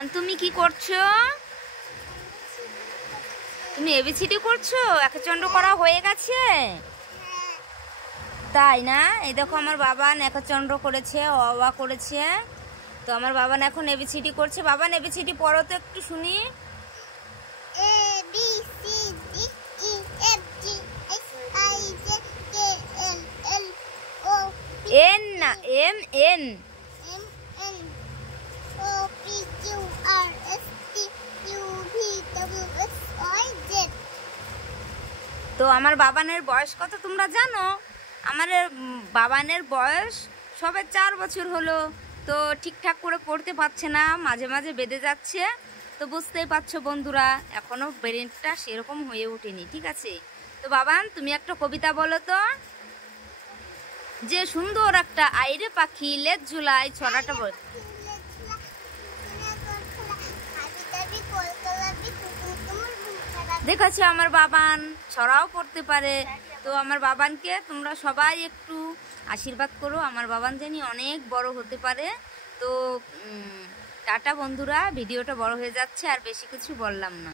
তুমি কি করছো? তুমি এবিসিডি করছো? একচন্ড করা হয়ে গেছে? তাই না? এই দেখো আমার বাবান একচন্ড করেছে, অ করেছে। তো আমার বাবান এখন এবিসিডি করছে। বাবান এবিসিডি পড়ো তো একটু শুনি। A B C D E F G H I J K L L O P N না, M N. M N O P Q R S T U V W X Y Z। তো আমার বাবানের বয়স কত তোমরা জানো? আমার বাবানের বয়স সবে 4 বছর হলো। তো ঠিকঠাক করে পড়তে পারছে না, মাঝে মাঝে বেঁধে যাচ্ছে। তো বুঝতেই পারছো বন্ধুরা, এখনো ব্রেনটা সেরকম হয়ে ওঠেনি, ঠিক আছে? তো বাবান তুমি একটা কবিতা বলো তো। যে সুন্দর একটা আইরে পাখি লেজ ঝুলায় ছড়াটা বল। দেখেছো আমার বাবান ছড়াও পড়তে পারে। তো আমার বাবানকে তোমরা সবাই একটু আশীর্বাদ করো, আমার বাবান জানি অনেক বড় হতে পারে। তো টাটা বন্ধুরা, ভিডিওটা বড় হয়ে যাচ্ছে, আর বেশি কিছু বললাম না।